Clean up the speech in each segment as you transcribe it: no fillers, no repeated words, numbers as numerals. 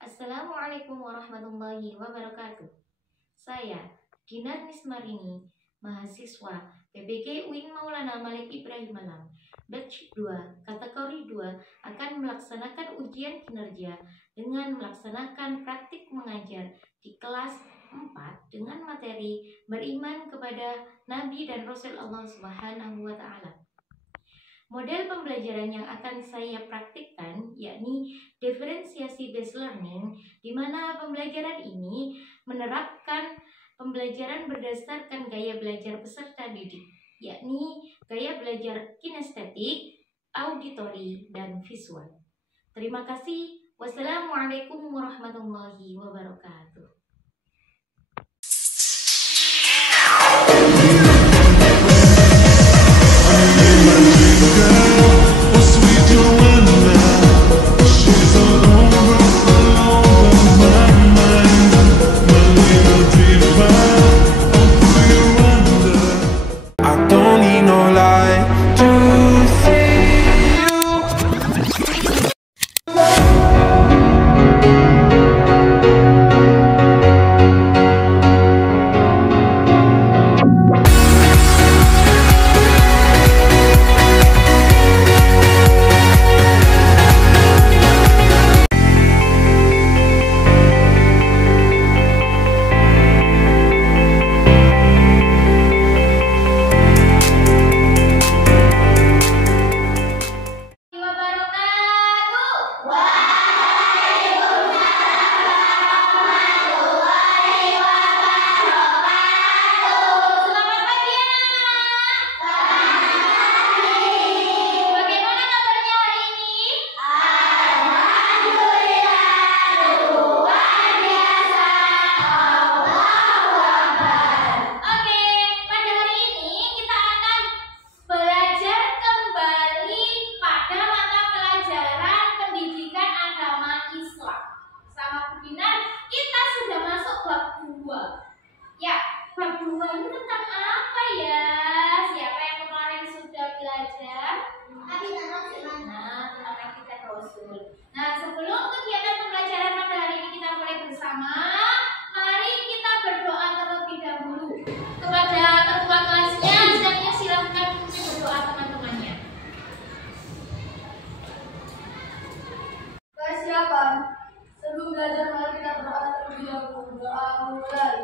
Assalamualaikum warahmatullahi wabarakatuh. Saya Dinar Nismarini, mahasiswa PBG UIN Maulana Malik Ibrahim Malang, batch 2, kategori 2, akan melaksanakan ujian kinerja dengan melaksanakan praktik mengajar di kelas 4 dengan materi beriman kepada Nabi dan Rasul Allah Subhanahu wa Ta'ala. Model pembelajaran yang akan saya praktikkan yakni diferensiasi based learning, di mana pembelajaran ini menerapkan pembelajaran berdasarkan gaya belajar peserta didik, yakni gaya belajar kinestetik, auditori, dan visual. Terima kasih. Wassalamualaikum warahmatullahi wabarakatuh. Nah, sebelum kegiatan pembelajaran pada hari ini kita mulai bersama, mari kita berdoa terlebih dahulu. Kepada ketua kelasnya, hendaknya silahkan untuk berdoa teman-temannya. Persiapan. Sebelum belajar mari kita berdoa terlebih dahulu. Doa mulai.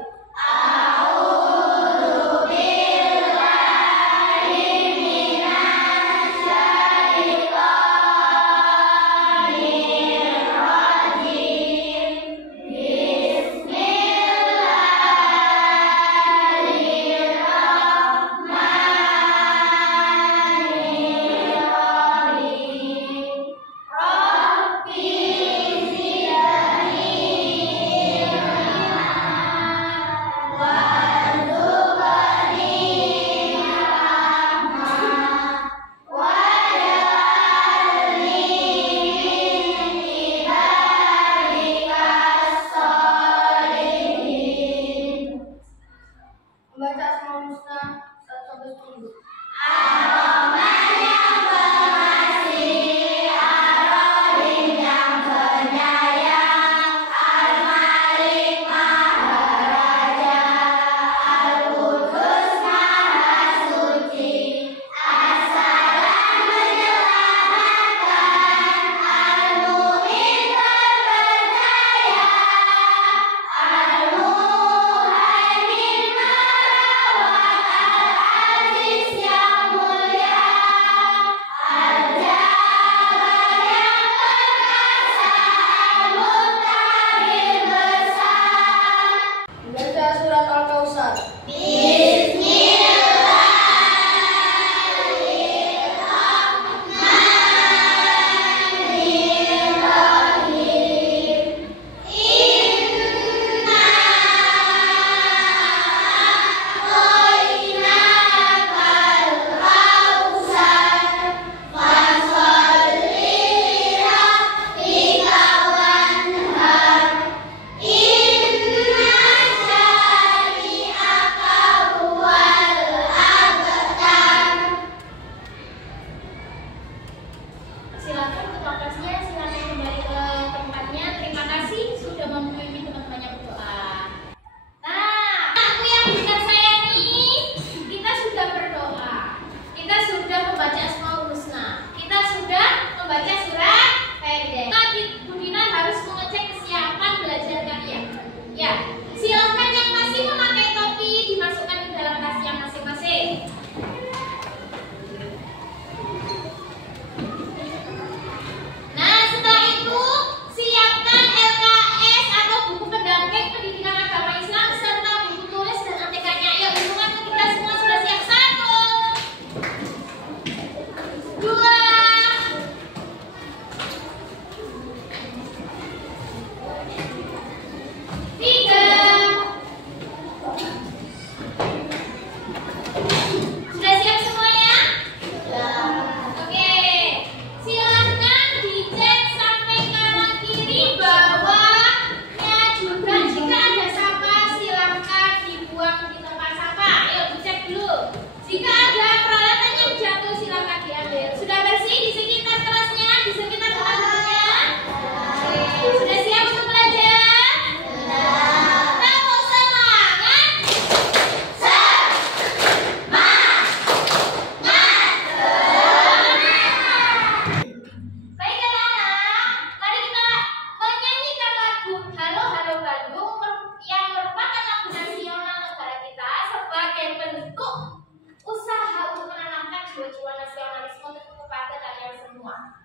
Wa Jika ada peralatan yang jatuh silakan diambil. Sudah bersih di sekitar kelasnya, di sekitar teman-temannya? Sudah siap untuk belajar? Tepuk semangat. Baik anak-anak, mari kita menyanyikan lagu Halo Halo Bandung yang merupakan lagu nasional negara kita sebagai bentuk usaha untuk menanamkan jiwa-jiwa nasionalisme kepada kalian semua.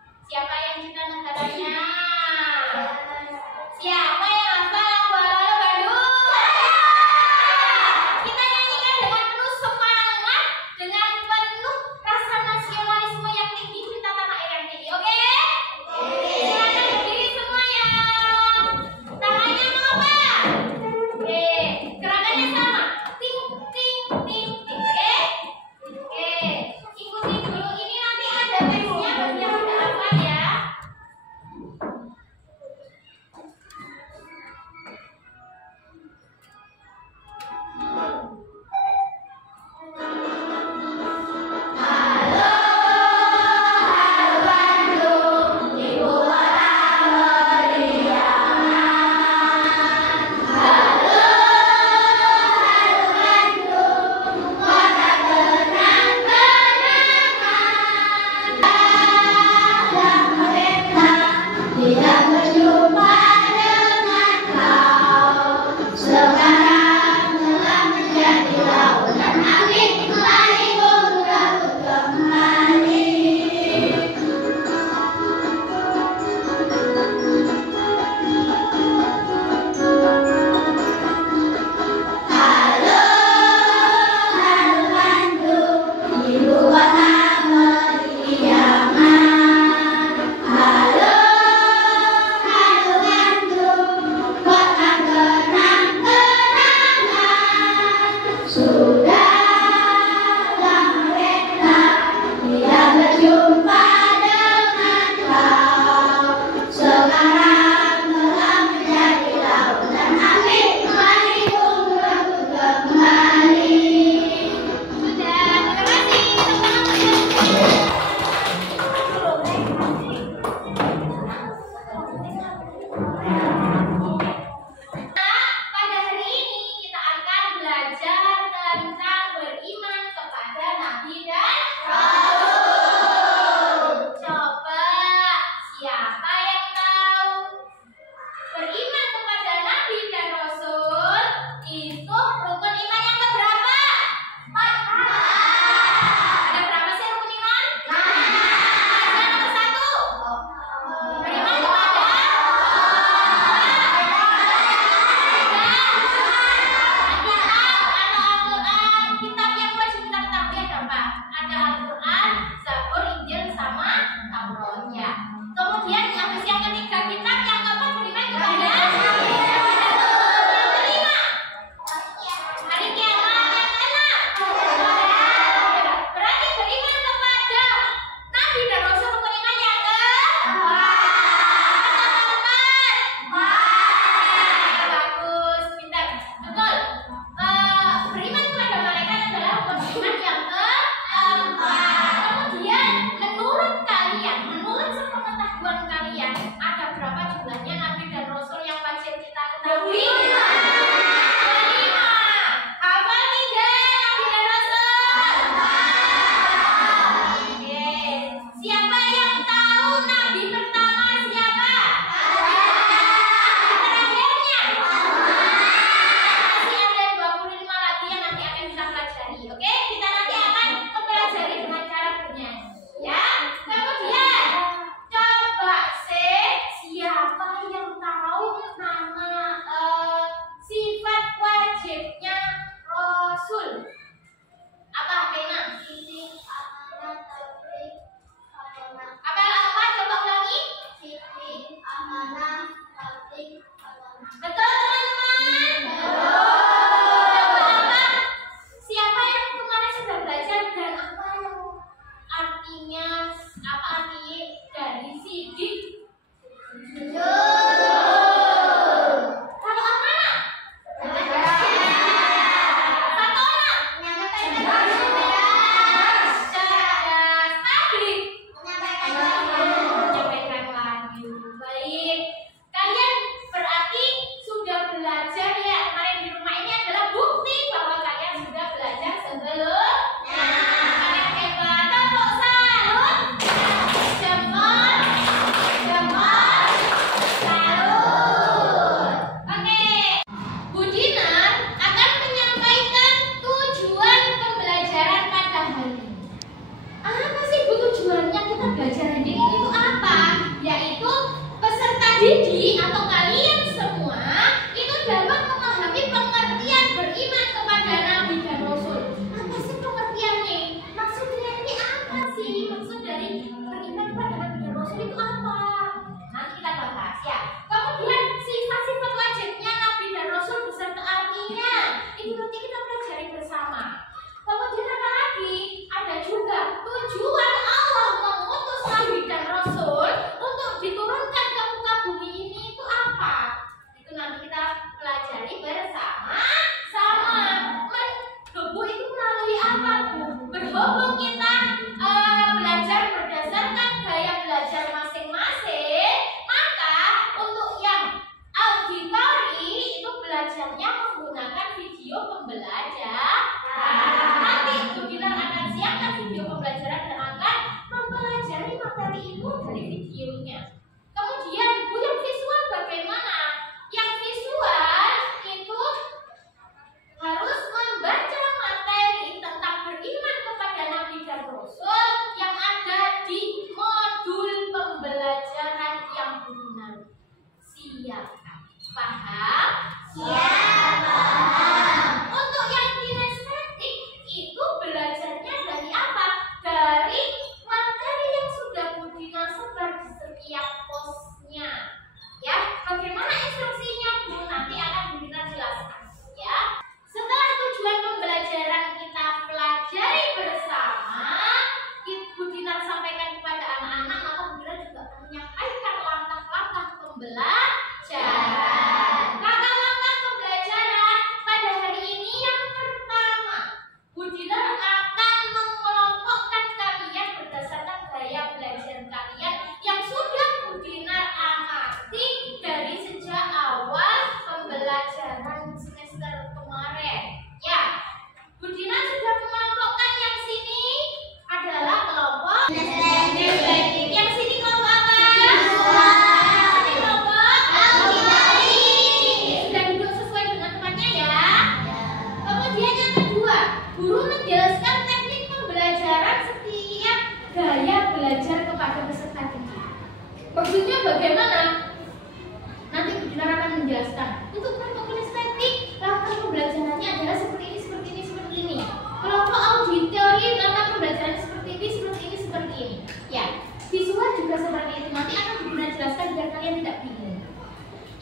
menjelaskan. Untuk kelompok kinestetik, langkah pembelajarannya adalah seperti ini, seperti ini, seperti ini. Kelompok auditori, langkah pembelajaran seperti ini, seperti ini, seperti ini. Ya, visual juga seperti itu. Nanti akan Budina jelaskan biar kalian tidak bingung.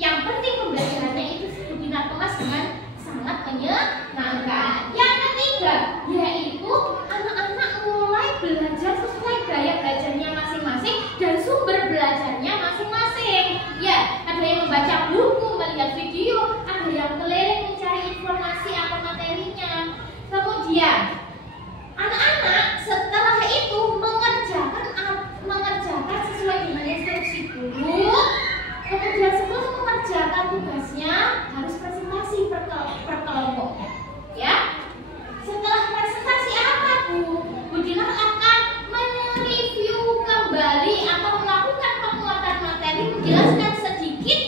Yang penting pembelajarannya itu Budina kemas dengan sangat menyenangkan. Yang ketiga, yaitu anak-anak mulai belajar sesuai gaya belajarnya masing-masing dan sumber belajarnya masing-masing. Ya, ada yang membaca buku, melihat video, ada yang keliling mencari informasi apa materinya. Kemudian, anak-anak setelah itu mengerjakan sesuai dengan instruksi guru. Kemudian sebelum mengerjakan tugasnya harus presentasi per kelompoknya. Ya. Setelah presentasi apa, Bu? Budina akan mereview kembali atau melakukan penguatan materi, menjelaskan sedikit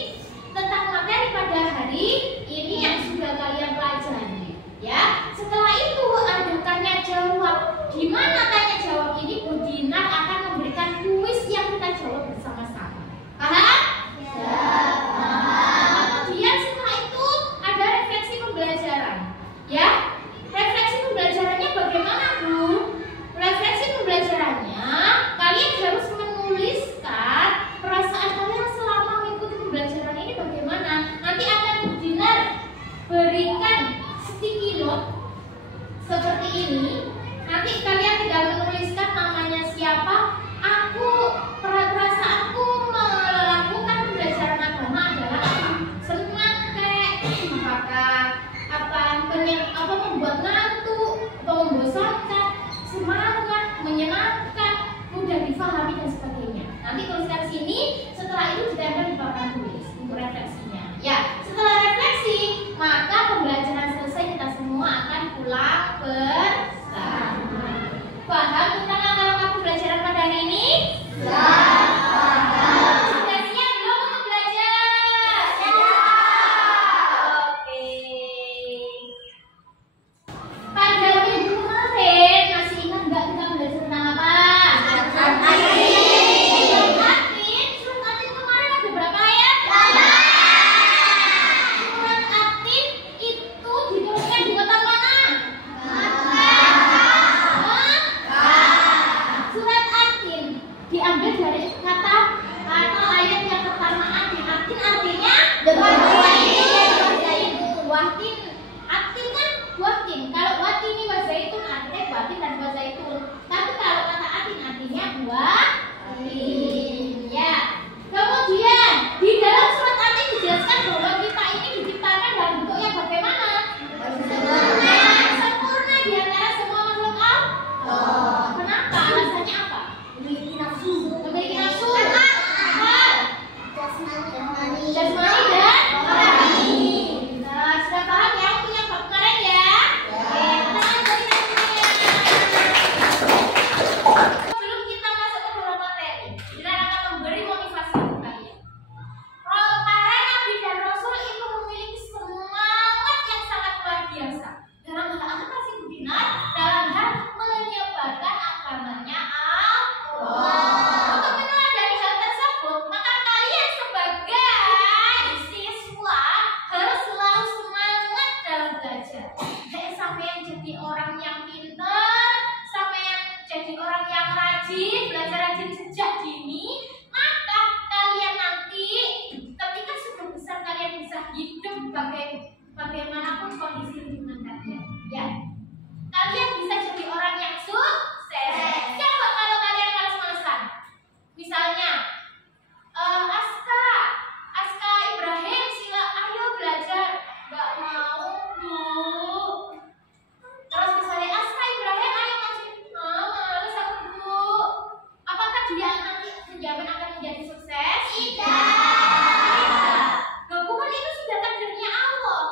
tentang materi pada hari ini yang sudah kalian pelajari. Ya. Setelah itu ada tanya jawab. Di mana tanya jawab ini Budina akan memberikan kuis yang kita jawab bersama-sama. Paham? Kemudian setelah itu ada refleksi pembelajaran. Ya, refleksi pembelajarannya bagaimana, Bu? Refleksi pembelajarannya kalian harus menuliskan perasaan kalian selama mengikuti pembelajaran ini bagaimana. Nanti akan Budina berikan sticky note seperti ini. Nanti kalian tinggal menuliskan namanya siapa. Perasaanku melakukan pembelajaran agama adalah senang apakah membuat ngantuk, atau membosankan, semangat, menyenangkan, mudah difahami dan sebagainya. Nanti tuliskan sini, setelah itu ditempel di papan tulis untuk refleksinya. Ya, setelah refleksi, maka pembelajaran selesai, kita semua akan pulang bersama. Paham tentang langkah-langkah pembelajaran pada hari ini? Sudah siap belum untuk belajar? Oke. Pada minggu kemarin masih ingat nggak kita belajar tentang apa? Surat Atin. Surat Atin kemarin ada berapa ayat? Surat Atin itu diturunkan di kota mana? Surat Atin diambil dari kata atau ayat yang pertama Atin. Atin artinya Watin. Atin kan buatin. Kalau watin ini wazaitun artinya buatin dan wazaitun. Tapi kalau kata Atin artinya buatin. Ya. Kemudian di dalam surat Atin dijelaskan bahwa kita ini diciptakan dalam bentuk yang bagaimana? Sempurna di antara semua makhluk Allah. Kenapa? Alasannya apa? Memiliki nafsu. Jasmani dan rohani. Nah, sudah paham ya untuk yang bab kemarin ya? Sebelum kita masuk ke dalam materi, kita akan memberi motivasi untuk kalian. Para nabi dan rasul itu memiliki semangat yang sangat luar biasa. Dalam hal apa sih Budina? Dalam hal menyebarkan agamanya Allah. Untuk meneladani hal tersebut, maka kalian sebagai siswa harus selalu semangat dalam belajar. Kayak sampean jadi orang yang pintar, sampean jadi orang yang rajin, belajar rajin sejak dini, maka kalian nanti ketika sudah besar kalian bisa hidup bagaimanapun kondisi lingkungan kalian. Ya, kalian bisa jadi orang yang sukses. Coba kalau kalian malas-malasan, misalnya Aska Ibrahim, sila ayo belajar. Gak mau, Bu. Terus misalnya Aska Ibrahim, ayo ngaji. Males aku, Bu. Apakah dia nanti menjamin akan menjadi sukses? Tidak. Bukan, itu sudah takdirnya Allah.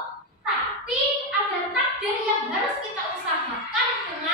Tapi ada takdir yang harus kita usahakan dengan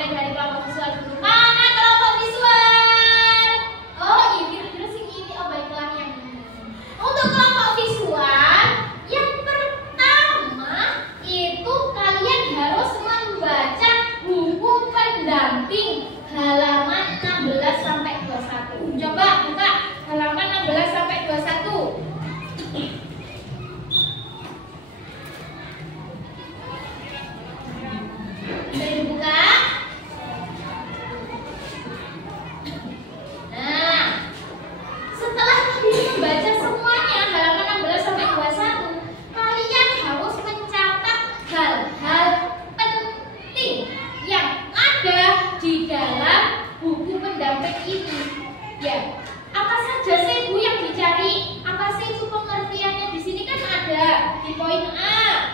mulai dari kelompok visual dulu. Mana kelompok visual? Oh, ini terus ini. Oh, baiklah yang ini. Untuk kelompok visual, yang pertama itu kalian harus membaca buku pendamping halaman 16 sampai 21. Coba buka halaman 16 sampai 21. Bisa dibuka? Nah, setelah kalian membaca semuanya halaman 16 sampai 21, kalian harus mencatat hal-hal penting yang ada di dalam buku pendamping ini. Ya, apa saja sih Bu yang dicari? Apa sih itu pengertiannya? Di sini kan ada di poin A,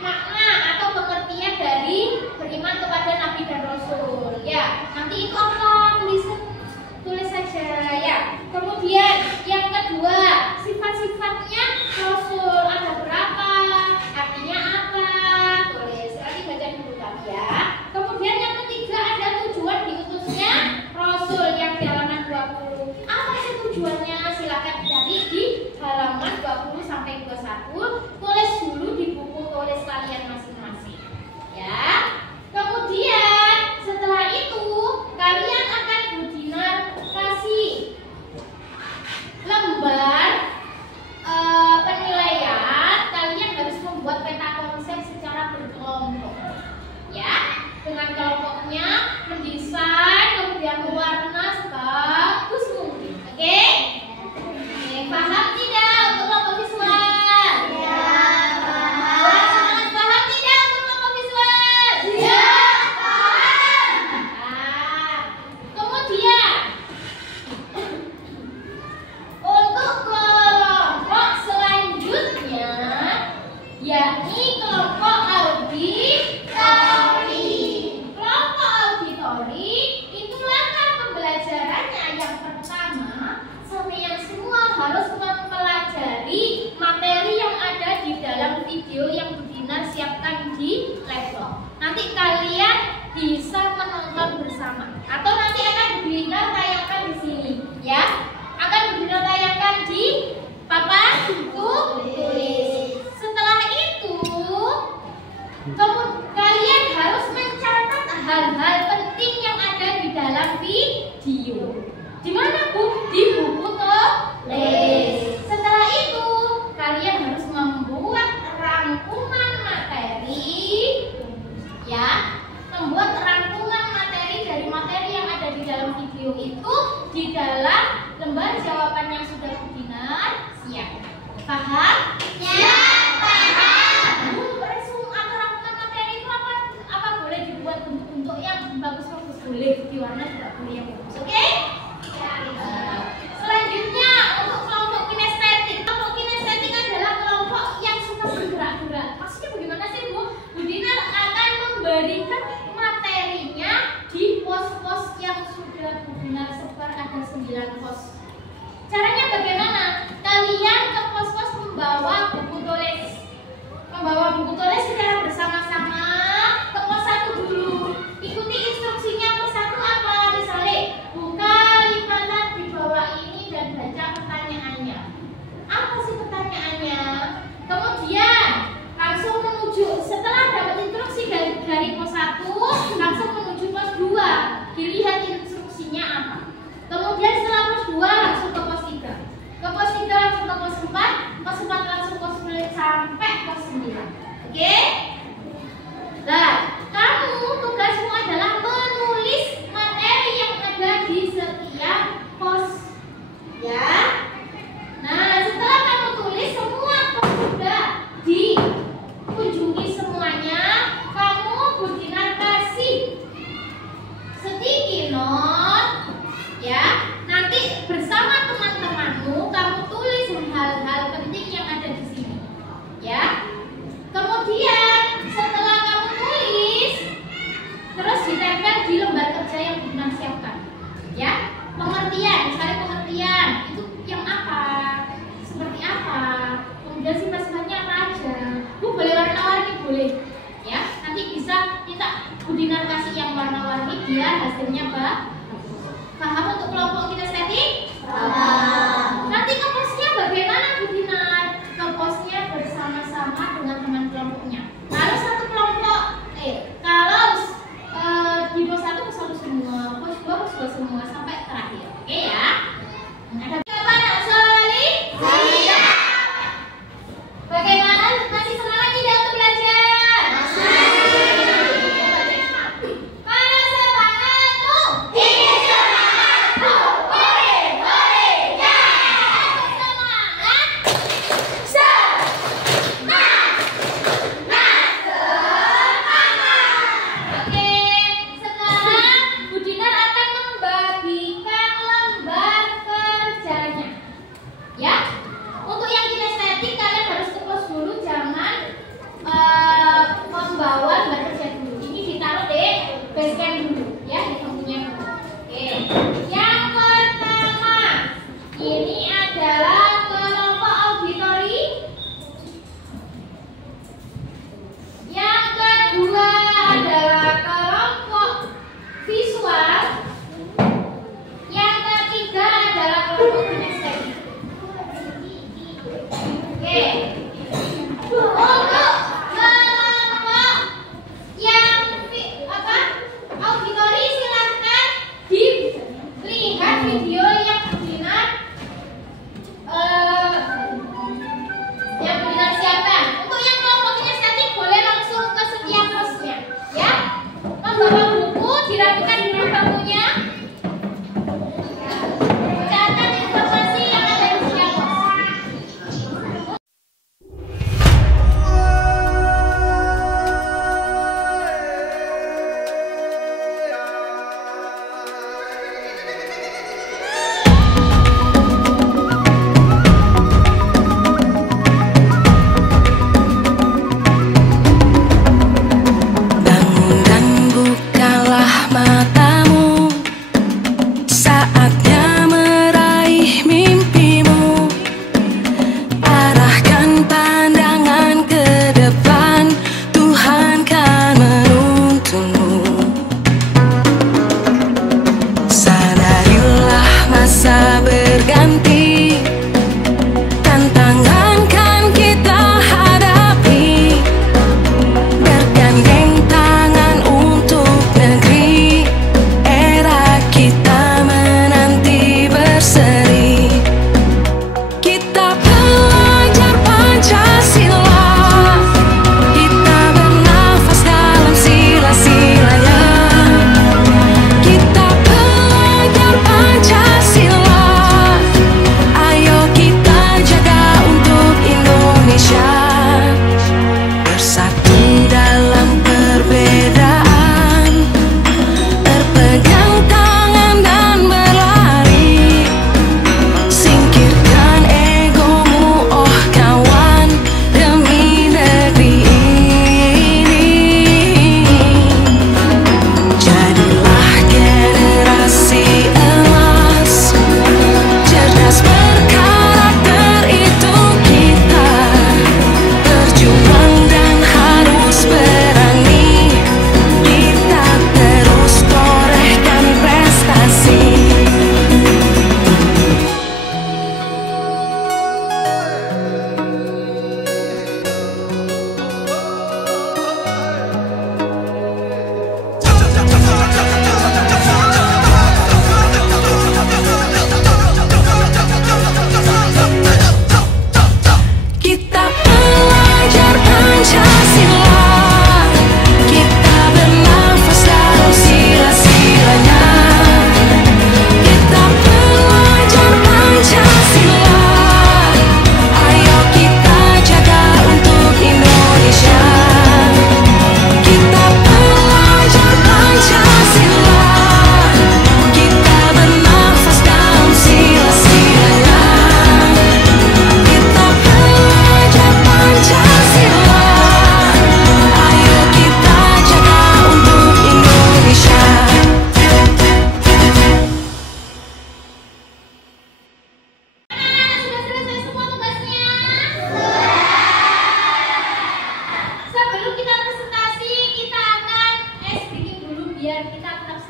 makna atau pengertian dari beriman kepada Nabi dan Rasul. Ya, nanti itu apa? Tulis saja ya. Kemudian yang kedua, sifat-sifatnya Rasul ada berapa? Artinya apa? Tulis. Nanti baca dulu kami ya. Kemudian yang ketiga ada tujuan diutusnya Rasul yang di halaman 20. Apa sih tujuannya? Silakan cari di halaman 20 sampai 21. Tulis dulu di buku tulis kalian masing-masing. Ya. Kemudian setelah itu kalian akan Budinar kasih lembar penilaian. Kalian harus membuat peta konsep secara berkelompok. Ya, dengan kelompoknya mendesain kemudian mewarna sebagus mungkin. Oke? Oke, paham tidak untuk kelompok visual? Ya, paham. Sangat paham tidak untuk kelompok visual? Ya, paham. Kemudian untuk kelompok selanjutnya yakni kelompok auditori. Kelompok auditori itu langkah pembelajarannya. Yang pertama, kalian semua harus mempelajari materi yang ada di dalam video yang Budinar siapkan di laptop. Nanti kalian bisa menonton bersama atau nanti akan Budinar tayangkan di sini ya. Akan Budinar tayangkan di papan tulis. Setelah itu kalian harus mencatat hal-hal penting yang ada di dalam video. Di mana Bu? Di buku tulis. Setelah itu kalian harus membuat rangkuman materi, ya, membuat rangkuman materi dari materi yang ada di dalam video itu di dalam lembar jawaban yang sudah Budinar siapkan. Paham? Ya, paham. Bu, resume atau rangkuman materi itu apa boleh dibuat bentuk-bentuk yang bagus-bagus, boleh diwarna juga boleh yang bagus. Oke? Selanjutnya untuk kelompok kinestetik. Kelompok kinestetik adalah kelompok yang suka bergerak-gerak. Maksudnya bagaimana sih Bu? Budinar akan memberikan materinya di pos-pos yang sudah Budinar sebar, ada 9 pos. Caranya bagaimana? Kalian ke pos-pos membawa buku tulis. Membawa buku tulis secara bersama-sama ke pos 1 dulu. Ikuti instruksinya pos 1 apa? Misalnya buka lipatan di bawah ini dan baca pertanyaannya. Apa sih pertanyaannya? Kemudian langsung menuju, setelah dapat instruksi dari pos 1, langsung menuju pos 2. Dilihat instruksinya apa. Kemudian setelah pos 2 langsung ke pos 3. Ke pos 3 langsung ke pos 4, pos 4 langsung pos 9 sampai pos 9. Oke? Nah, kamu tugasmu adalah menulis materi yang ada di setiap pos. Ya. Nah, setelah kamu tulis semua pos sudah dikunjungi semuanya, kamu Budinar kasih sticky note, ya. Nanti bersama teman-temanmu kamu tulis hal-hal penting yang ada di sini, ya. Kemudian setelah kamu tulis, terus ditempel di lembar kerja yang Budinar siapkan, ya. Pengertian, misalnya pengertian itu yang apa, seperti apa, kemudian sifat-sifatnya apa aja. Bu, boleh warna-warni boleh, ya. Nanti bisa minta Bu Dinar kasih yang warna-warni biar hasilnya paham untuk kelompok kita setting? Nanti keposnya bagaimana Bu Dinar? Keposnya bersama-sama dengan teman kelompoknya. Kalau satu kelompok, kalau di pos 1 pos 1 semua, pos 2 pos 2 semua sampai terakhir. Oke ya? Ada kapan Nak Soli? Siap. Bagaimana? Masih semangat tidak untuk belajar? Para semangat tuh. Ini semangat tuh. Hore, hore, ya.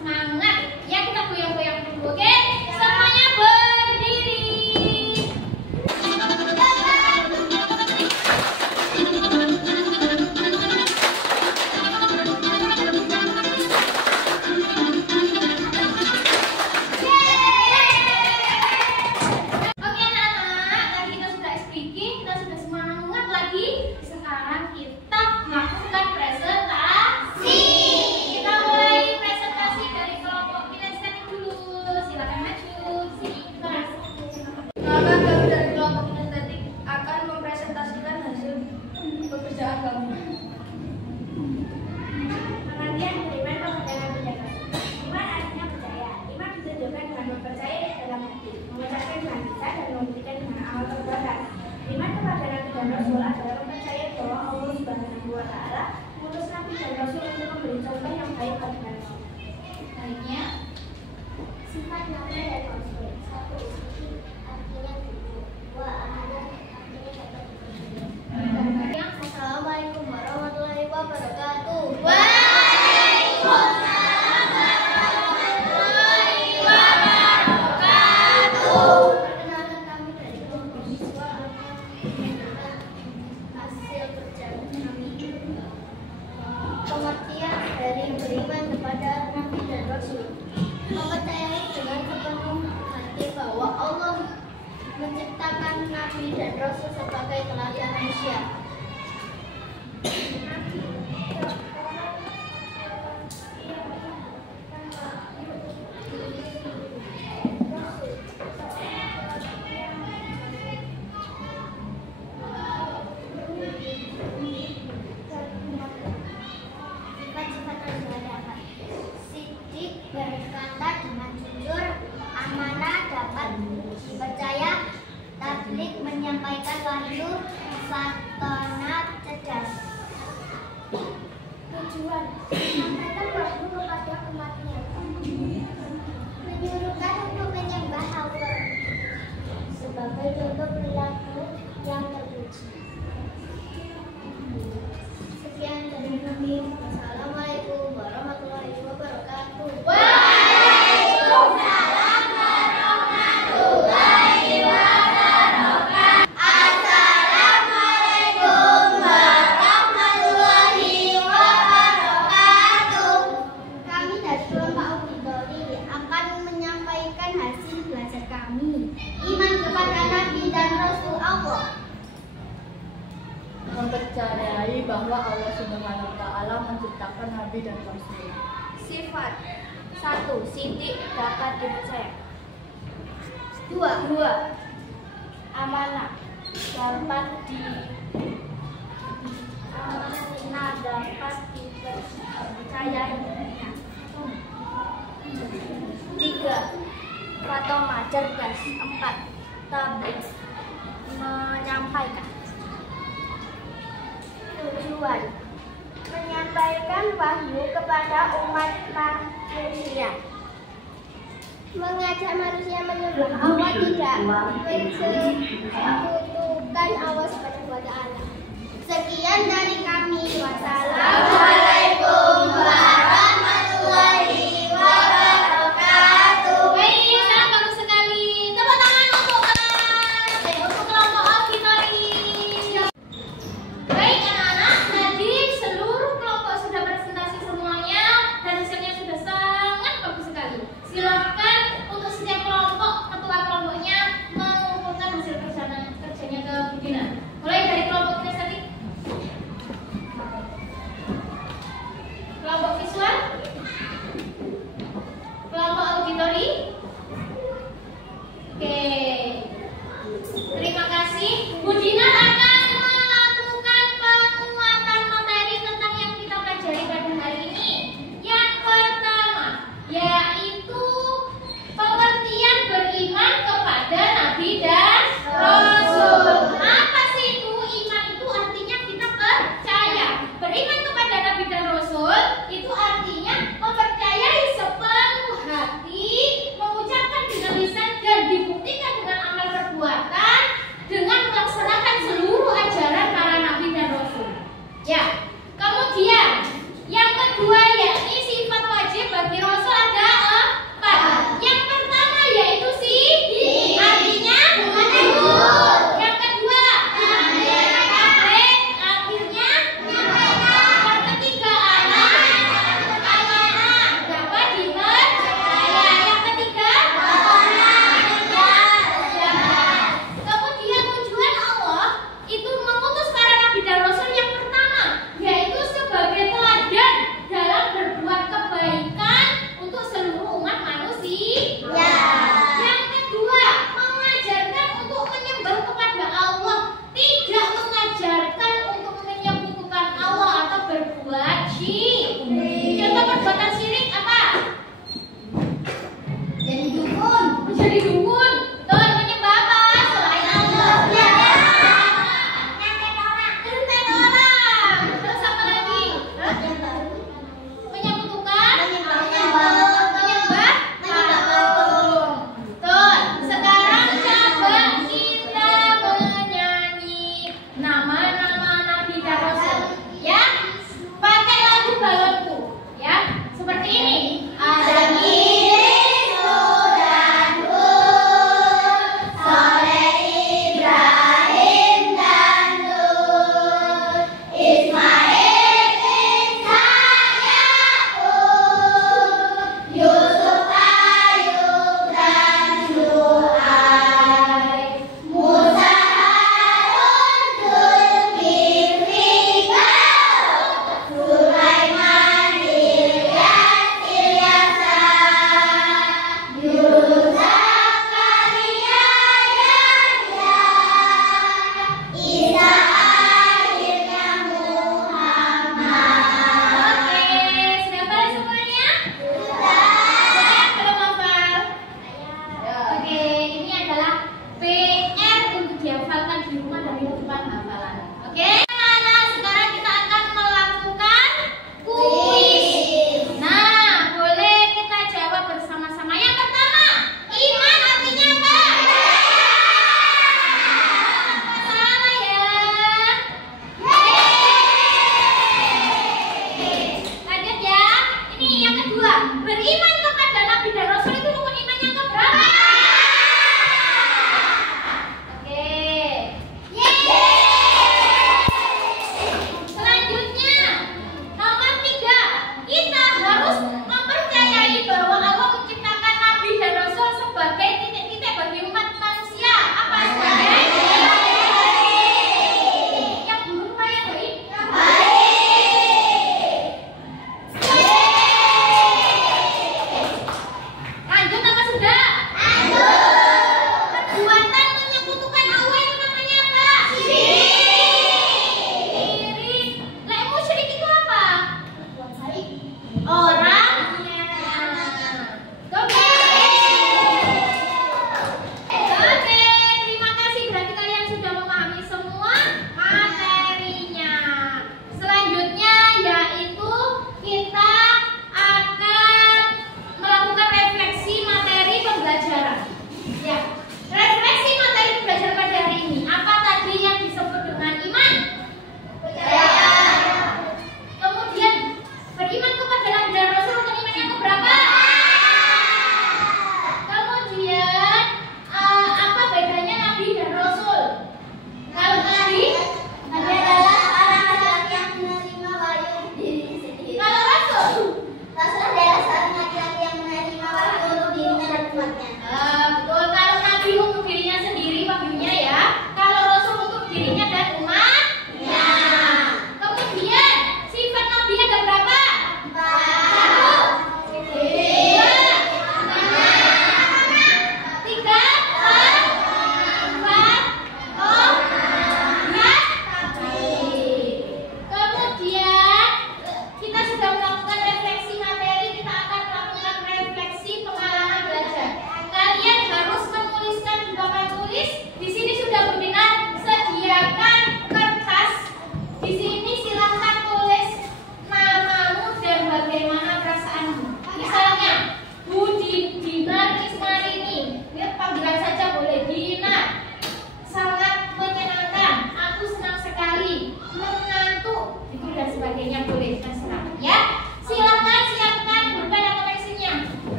semangat. Ya, kita goyang-goyang dulu, oke? Semuanya berdiri. Oke anak-anak, tadi kita sudah speaking, kita sudah semangat lagi. Sekarang kita melakukan presentasi. Kita mulai presentasi dari kelompok kinestetik dulu. Silakan maju. Maka kami dari kelompok kinestetik akan mempresentasikan hasil pekerjaan kami. Pengertian beriman kepada Nabi dan Rasul. Iman artinya percaya. Iman ditunjukkan dengan mempercayai dalam hati, mengucapkan dengan lisan dan membuktikan dengan amal perbuatan. Iman kepada Nabi dan Rasul adalah mempercayai bahwa Allah Subhanahu wa Ta'ala mengutus Nabi dan Rasul untuk memberi contoh yang baik bagi manusia. Baiknya, Sifat Nabi dan Rasul. 1. Sifat artinya jujur. 2. Amanah artinya dapat dipercaya. Assalamualaikum warahmatullahi wabarakatuh. Perkenalkan kami dari kelompok siswa akan menunjukkan hasil kerja kami. Pengertian dari beriman kepada Nabi dan Rasul. Mempercayai dengan sepenuh hati bahwa Allah menciptakan Nabi dan Rasul sebagai teladan manusia. Sifat-sifat yang dapat sidik berkata dengan jujur, amanah dapat dipercaya, tabligh menyampaikan wahyu, fatona cerdas. Tujuan menyampaikan wahyu kepada umatnya, menyuruhkan untuk menyembah Allah sebagai contoh perilaku yang terpuji. Sekian dari kami. Wassalamualaikum warahmatullahi wabarakatuh. Waalaikumsalam warahmatullahi wabarakatuh. Assalamualaikum warahmatullahi wabarakatuh. Kami dari kelompok auditori akan menyampaikan hasil belajar kami. Iman kepada Nabi dan Rasul Allah. Mempercayai bahwa Allah Subhanahu wa Ta'ala menciptakan Nabi dan Rasul. Sifat 1. Sidik dapat dipercaya. 2. Amanah dapat dipercayai. 3. Fatoma cerdas. 4. Tabligh menyampaikan. Tujuan menyampaikan wahyu kepada umat manusia, mengajak manusia menyembah Allah, tidak mensekutukan Allah Subhanahu wa Ta'ala. Sekian dari kami. Wassalamualaikum warahmatullahi wabarakatuh. Baik, sangat bagus sekali. Tepuk tangan untuk kelompok auditori. Baik anak-anak, tadi seluruh kelompok sudah presentasi semuanya dan hasilnya sudah sangat bagus sekali. Silakan untuk setiap kelompok, ketua kelompoknya mengumpulkan hasil kerjanya ke pimpinan. Mulai dari kelompok kinestetik. jadi dukun.